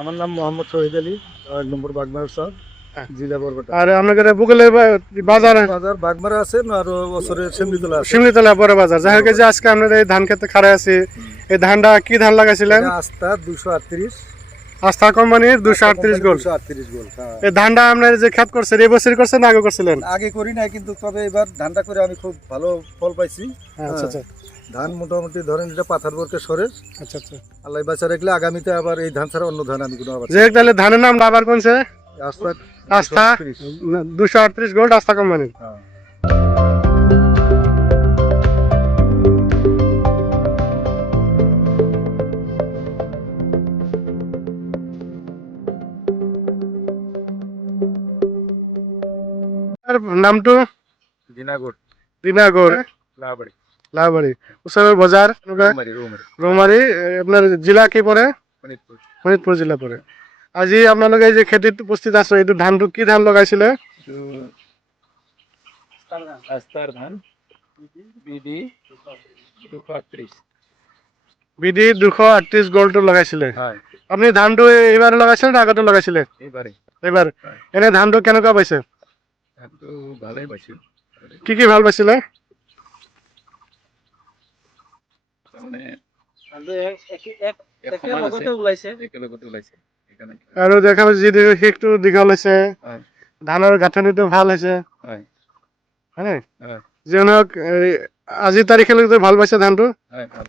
আমার নাম মোহাম্মদ শহীদ আলী, ১ নম্বর বাগমারা সব, জেলা বরপেটা। আর আপনাদের বুকলে বাজার বাজার বাগমারা আছে আর বছরের শিমলিতলা আছে। শিমলিতলা বড় বাজার। যাই হোক, এই যে আজকে আপনার এই ধান খেতে খাড়া আছে, এই ধানটা কি ধান লাগাইছিলেন? এটা আস্থা 238, আস্থা কোম্পানির 238 গোল্ড। 238 গোল্ড। হ্যাঁ, এই ধানটা আপনার যে খেত করছেন এই বছর করছেন না আগে করছিলেন? আগে করি নাই, কিন্তু তবে এবার ধানটা করে আমি খুব ভালো ফল পাইছি। আচ্ছা আচ্ছা ধান মোটামুটি ধরেন যেটা পাথার বর্কে সরের, আচ্ছা আচ্ছা। আল্লাহ বাঁচা রাখলে আগামীতে আবার এই ধান ছাড়া অন্য ধান আমি কোনো আবার যে তাহলে ধানের নাম আবার কোনছে? আস্থা আস্থা 238 গোল্ড, আস্থা কোম্পানির। হ্যাঁ। নামটো দিনাগড়, দিনাগড়, লাবাড়ি, লালবাড়ি, ওচৰৰ বজাৰ ৰৌমাৰী। আপোনাৰ জিলা কি পৰে? ফৰিদপুৰ। শোণিতপুৰ জিলা পৰে। আজি আপোনালোকে এই যে খেতিত উপস্থিত আছে, এইটো ধানটো কি ধান লগাইছিলে? আস্তার ধান বিডি 238। বিডি 238 গোল্ডটো লগাইছিলে। হয়, আপুনি ধানটো এইবাৰ লগাইছিলে না আগতে লগাইছিলে? এইবাৰে এইবাৰ। এনে ধানটো কেনেকুৱা পাইছে? ধানটো ভালেই পাইছো। কি কি ভাল পাইছিলে? মানে একেলগতে ওলাইছে। একেলগতে ওলাইছে সেইকাৰণে। আৰু দেখা পাইছে যিটো শেষটো দীঘল হৈছে, হয়, ধানৰ গাঁথনিটো ভাল হৈছে, হয়, হয়নে? হয়, যিয়ে নহওক, আজিৰ তাৰিখলৈকে ভাল পাইছে ধানটো? হয়, ভাল।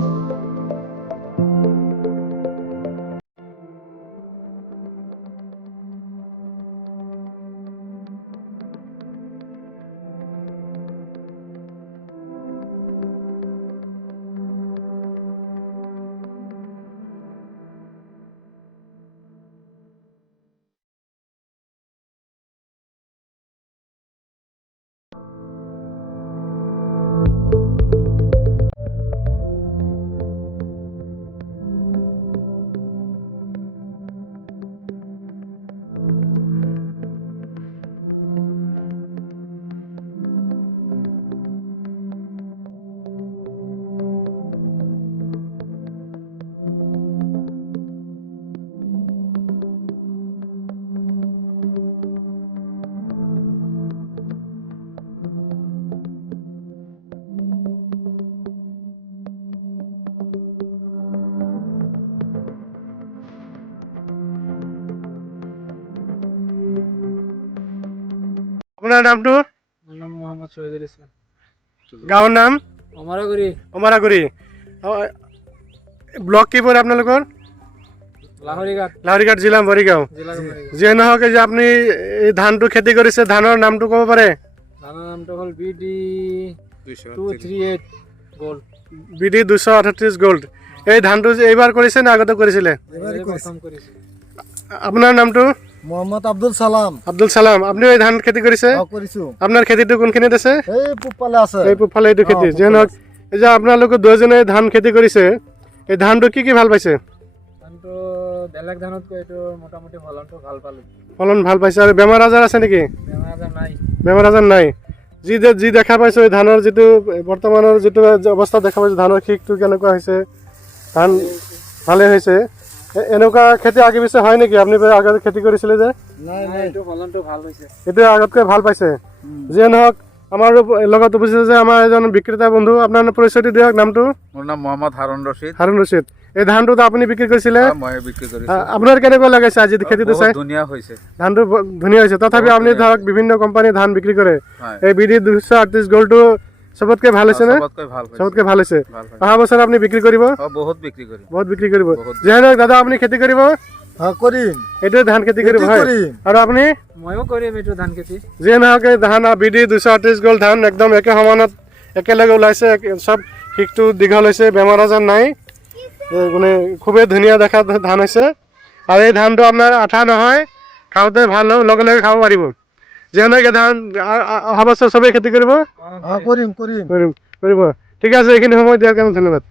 আপোনাৰ নামটো? মোৰ নাম মোহাম্মদ শহীদুল ইছলাম। গাঁৱৰ নাম? অমৰাগুৰি, অমৰাগুৰি। ব্লক কি পৰে আপোনালোকৰ? লাহৰীঘাট, লাহৰীঘাট জিলা, মৰিগাঁও। জিলা মৰিগাঁও। যিয়ে নহওক, এই যে আপুনি এই ধানটো খেতি কৰিছে, ধানৰ নামটো ক'ব পাৰে? ধানৰ নামটো হ'ল বিডি 238 গোল্ড। বিডি 238 গোল্ড। এই ধানটো যে এইবাৰ কৰিছে নে আগতে কৰিছিলে? প্ৰথম কৰিছে। আপোনাৰ নামটো? মোহাম্মদ আব্দুল সালাম। আব্দুল সালাম। আপুনি এই ধান খেতি কৰিছে? কৰিছো। আপোনাৰ খেতিটো কোনখিনিত আছে? এই পূবফালে আছে। এই পূবফালে এইটো খেতি। যিয়ে নহওক, এই যে আপোনালোকে দুয়োজনে ধান খেতি কৰিছে, এই ধানটো কি কি ভাল পাইছে? ধানটো বেলেগ ধানতকৈ এইটো মোটামুটি ফলনটো ভাল পালোঁ। ফলন ভাল পাইছে। আৰু বেমাৰ আজাৰ আছে নেকি? বেমাৰ আজাৰ নাই। বেমাৰ আজাৰ নাই। যি দেখা পাইছো, এই ধানৰ যিটো বৰ্তমানৰ যিটো অৱস্থা দেখা পাইছো, ধানৰ শিকটো কেনেকুৱা হৈছে, ধান ভালে হৈছে। এনেকুৱা খেতি আগে পিছে হয় নেকি? আপুনি আগতে খেতি কৰিছিলে যে? নাই নাই, এইটো ফলনটো ভাল হৈছে। এইটো আগতকৈ ভাল পাইছে। যিয়ে নহওক, আমাৰ লগত উপস্থিত আছে আমাৰ এজন বিক্ৰেতা বন্ধু। আপোনাৰ পৰিচয়টো দিয়ক, নামটো? মোৰ নাম মোহাম্মদ হাৰুণ ৰচিদ। হাৰুণ ৰচিদ। এই ধানটো আপুনি বিক্ৰী কৰিছিলে? মই বিক্ৰী কৰিছো। আপোনাৰ কেনেকুৱা লাগিছে আজি খেতিটো চাই? ধুনীয়া হৈছে। ধানটো ধুনীয়া হৈছে। তথাপি আপুনি ধৰক বিভিন্ন কোম্পানীৰ ধান বিক্ৰী কৰে, এই বিডি 238 গোল্ডটো চবতকৈ ভাল হৈছে নে? চবতকৈ ভাল হৈছে। অহা বছৰ আপুনি বিক্ৰী কৰিব? বহুত বিক্ৰী কৰিম। বহুত বিক্ৰী কৰিব। যিয়ে নহওক দাদা, আপুনি খেতি কৰিব? কৰিম। এইটো ধান খেতি কৰিব, হয়? আৰু আপুনি? ময়ো কৰিম এইটো ধান খেতি। যিয়ে নহওক, এই ধান বিডি 238 গোল্ড ধান একদম একে সমানত একেলগে ওলাইছে। চব শিকটো দীঘল হৈছে, বেমাৰ আজাৰ নাই, মানে খুবেই ধুনীয়া দেখা ধান হৈছে। আৰু এই ধানটো আপোনাৰ আঠা নহয়, খাওঁতে ভাল হ'ব, লগে লগে খাব পাৰিব। যিয়ে নহওক, এই ধান অহা বছৰ চবেই খেতি কৰিব? কৰিম কৰিম। কৰিব। ঠিক আছে, এইখিনি সময় দিয়াৰ কাৰণে ধন্যবাদ।